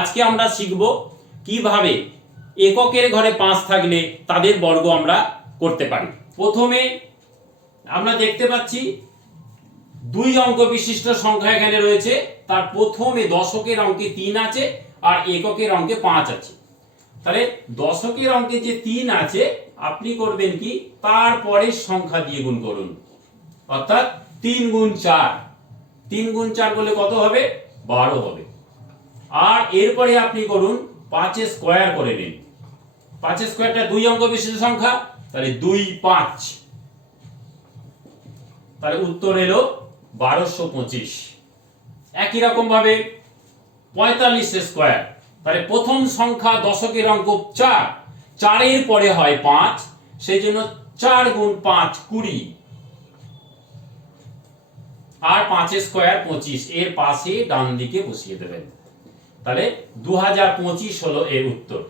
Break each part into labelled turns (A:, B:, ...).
A: আজকে আমরা শিখব কীভাবে এককের ঘরে পাঁচ থাকলে তাদের বর্গ আমরা করতে পারি। প্রথমে আমরা দেখতে পাচ্ছি দুই অঙ্ক বিশিষ্ট সংখ্যা এখানে রয়েছে, তার প্রথমে দশকের অঙ্কে তিন আছে আর এককের অঙ্কে পাঁচ আছে। তাহলে দশকের অঙ্কে যে তিন আছে, আপনি করবেন কি? তারপরের সংখ্যা দিয়ে গুণ করুন। অর্থাৎ তিন গুণ চার। তিন গুণ চার করলে কত হবে? বারো হবে। আর এরপরে আপনি করুন পাঁচে স্কোয়ার করে নিন। পাঁচের স্কোয়ারটা দুই অঙ্ক বিশিষ্ট সংখ্যা, তাহলে দুই পাঁচ। তাহলে উত্তর এলো বারোশো পঁচিশ। একই রকম ভাবে পঁয়তাল্লিশ স্কোয়ার। তাহলে প্রথম সংখ্যা দশকের অঙ্ক চার। চারের পরে হয় পাঁচ, সেই জন্য চার গুণ পাঁচ কুড়ি। আর পাঁচের স্কোয়ার পঁচিশ, এর পাশে ডান দিকে বসিয়ে দেবেন। তাহলে দু হাজার পঁচিশ হলো এর উত্তর।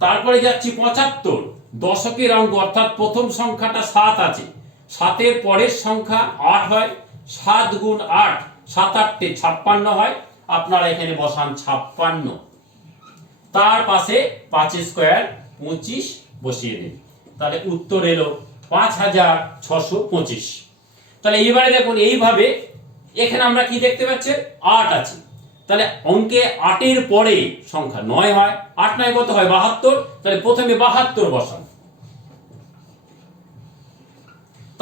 A: তারপরে যাচ্ছি পঁচাত্তর। দশকের অঙ্ক, অর্থাৎ প্রথম সংখ্যাটা সাত আছে। সাতের পরের সংখ্যা আট হয়, সাত গুণ আট, সাত আটটে ছাপ্পান্ন হয়, আপনারা এখানে বসান ছাপ্পান্ন। তার পাশে পাঁচ স্কোয়ার পঁচিশ বসিয়ে দিন। তাহলে উত্তর এলো পাঁচ হাজার ছশো পঁচিশ। তাহলে এইবারে দেখুন, এইভাবে এখানে আমরা কি দেখতে পাচ্ছি? আট আছে। তাহলে অঙ্কে আটের পরে সংখ্যা নয় হয়, আট নয় কত হয়? বাহাত্তর। তাহলে প্রথমে বাহাত্তর বসান।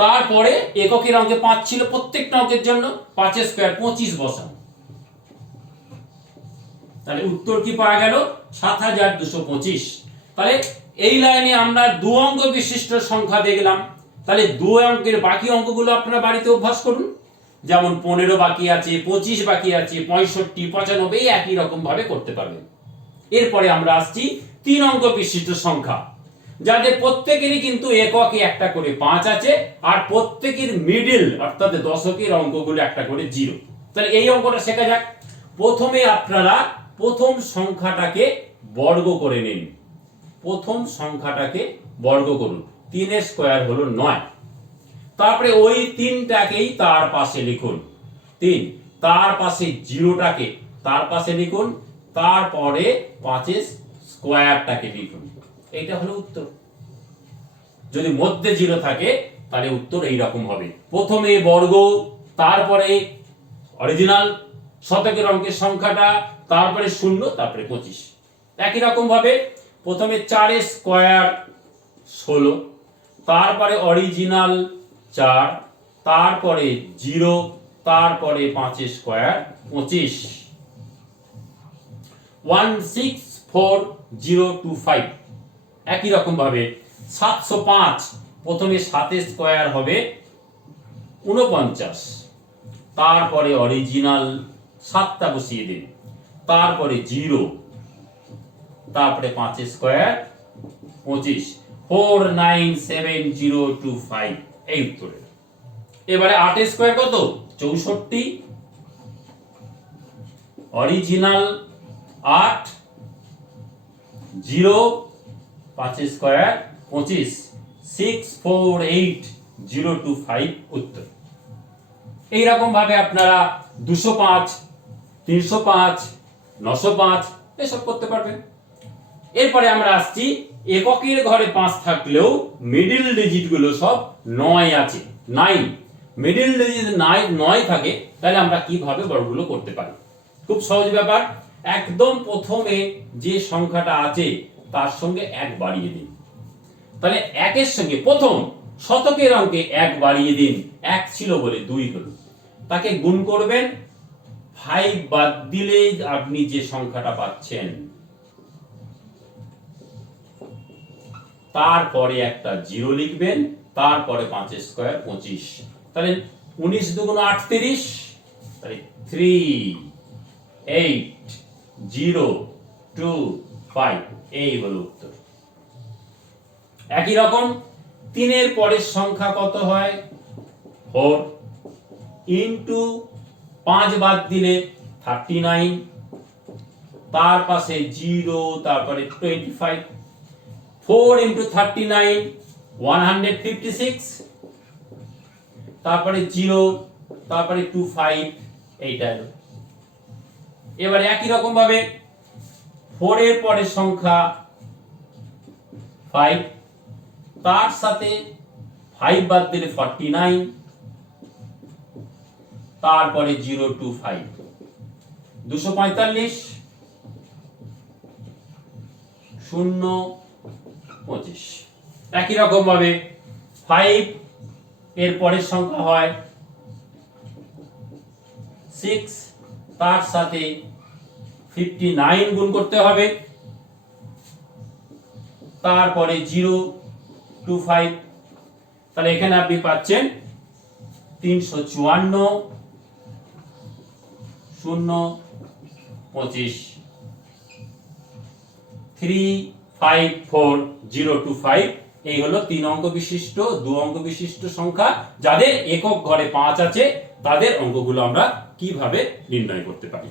A: তারপরে এককের অঙ্কে পাঁচ ছিল প্রত্যেকটা অঙ্কের জন্য পাঁচের স্কোয়ার পঁচিশ বসান। তাহলে উত্তর কি পাওয়া গেল? সাত হাজার দুশো পঁচিশ। তাহলে এই লাইনে আমরা দু অঙ্ক বিশিষ্ট সংখ্যা দেখলাম। তাহলে দু অঙ্কের বাকি অঙ্কগুলো আপনারা বাড়িতে অভ্যাস করুন। যেমন পনেরো বাকি আছে, পঁচিশ বাকি আছে, পঁয়ষট্টি, পঁচানব্বই একই রকম ভাবে করতে পারবেন এরপরে আমরা আসছি তিন অঙ্ক বিশিষ্ট সংখ্যা। যাদের প্রত্যেকেরই কিন্তু এককে একটা করে পাঁচ আছে, আর প্রত্যেকের মিডিল অর্থাৎ দশকের অঙ্কগুলো একটা করে জিরো তাহলে এই অঙ্কটা শেখা যাক। প্রথমে আপনারা প্রথম সংখ্যাটাকে বর্গ করে নিন। প্রথম সংখ্যাটাকে বর্গ করুন। তিনের স্কোয়ার হলো নয়। তারপরে ওই তিনটাকেই তার পাশে লিখুন। তিন, তার পাশে জিরোটাকে তার পাশে লিখুন, তারপরে পাঁচের স্কোয়ারটাকে লিখুন। এইটা হলো উত্তর। যদি মধ্যে জিরো থাকে, তাহলে উত্তর এই রকম হবে। প্রথমে বর্গ, তারপরে অরিজিনাল শতকের অঙ্কের সংখ্যাটা, তারপরে শূন্য, তারপরে পঁচিশ। একই রকম ভাবে প্রথমে চারের স্কোয়ার ষোলো, তারপরে অরিজিনাল চার, তারপরে জিরো, তারপরে পাঁচের স্কোয়ার, পঁচিশ। One six four zero two five. একই রকম ভাবে সাতশো পাঁচ, প্রথমে সাতের স্কোয়ার হবে উনপঞ্চাশ তারপরে অরিজিনাল সাতটা বসিয়ে দিন। তারপরে জিরো, তারপরে পাঁচের স্কোয়ার, পঁচিশ। Four nine seven zero two five. এই উত্তরে। এবারে আট স্কোয়ার কত? চৌষট্টি। অরিজিনাল আট, জিরো, পাঁচ স্কোয়ার পঁচিশ। Six four eight zero two five উত্তর। এইরকম ভাবে আপনারা দুশো পাঁচ, তিনশো পাঁচ, নশো পাঁচ, এসব করতে পারবেন। এরপরে আমরা আসছি এককের ঘরে পাঁচ থাকলেও মিডিল ডিজিটগুলো সব নয় আছে নাইন মিডিল ডিজিট নাই নয় থাকে, তাহলে আমরা কীভাবে বড়গুলো করতে পারি? খুব সহজ ব্যাপার। একদম প্রথমে যে সংখ্যাটা আছে, তার সঙ্গে এক বাড়িয়ে দিন। তাহলে একের সঙ্গে প্রথম শতকের অঙ্কে এক বাড়িয়ে দিন। এক ছিল বলে দুই হলো। তাকে গুণ করবেন। ফাইভ বাদ দিলে আপনি যে সংখ্যাটা পাচ্ছেন তারপরে একটা জিরো লিখবেন, তারপরে পাঁচ স্কোয়ার পঁচিশ। তাহলে উনিশ দুগুণ আটত্রিশ, তাহলে three eight zero two five এই হলো উত্তর। একই রকম, তিনের পরের সংখ্যা কত হয়? ফোর ইন্টু পাঁচ বাদ দিলে থার্টি নাইন তার পাশে জিরো তারপরে twenty five four into thirty nine, one hundred fifty six, তারপরে জিরো, তারপরে টু ফাইভ এইটা এলো এবার একই রকম ভাবে ফোর এর পরের সংখ্যা ফাইভ তার সাথে ফাইভ বাদ দিলে ফর্টি নাইন তারপরে জিরো টু ফাইভ। দুশো পঁয়তাল্লিশ, শূন্য পঁচিশ। একই রকম ভাবে ফাইভ এর পরের সংখ্যা হয় সিক্স তার সাথে ফিফটি নাইন গুণ করতে হবে। তারপরে জিরো টু ফাইভ তাহলে এখানে আপনি পাচ্ছেন তিনশো চুয়ান্ন, শূন্য, পঁচিশ। Three five four zero two five এই হলো তিন অঙ্ক বিশিষ্ট, দু অঙ্ক বিশিষ্ট সংখ্যা। যাদের একক ঘরে পাঁচ আছে, তাদের অঙ্কগুলো আমরা কীভাবে নির্ণয় করতে পারি?